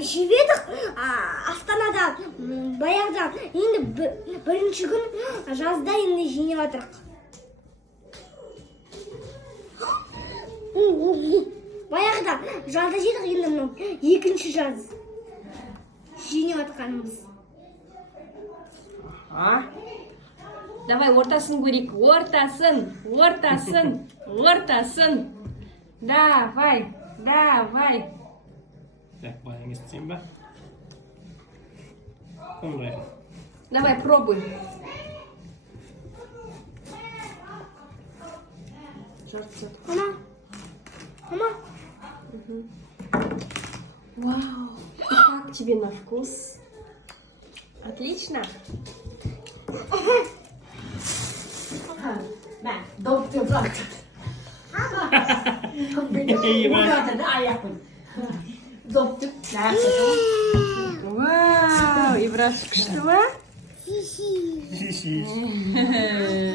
жеп едік Астанада баяғыда. Енді бірінші күн жазда енді жинеп жатырық. Баяғыда жазда жедік, енді мынау екінші жаз жинеп жатқанымыз. Давай ортасын көрейік. Ортасын. Давай. Так, баян істейін ба? Ондай. Давай, пробуй. Мама. Вау. И как тебе на вкус? Отлично. Doktor bıraktı. İyi bak. Burada da ayakın. Doktor. Вау. И брат, что? Şiş.